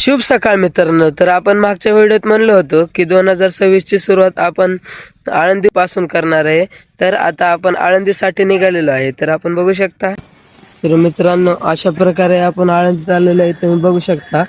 शुभ सकाळ मित्रांनो. तर आपण मागच्या व्हिडिओत म्हणलो होतो की 2026 ची सुरुवात आपण आळंदी पासून करणार आहे. तर आता आपण आळंदीसाठी निघालेलो आहे. तर आपण बघू शकता. तर मित्रांनो अशा प्रकारे आपण आळंदीत आलेलो आहे, तुम्ही बघू शकता.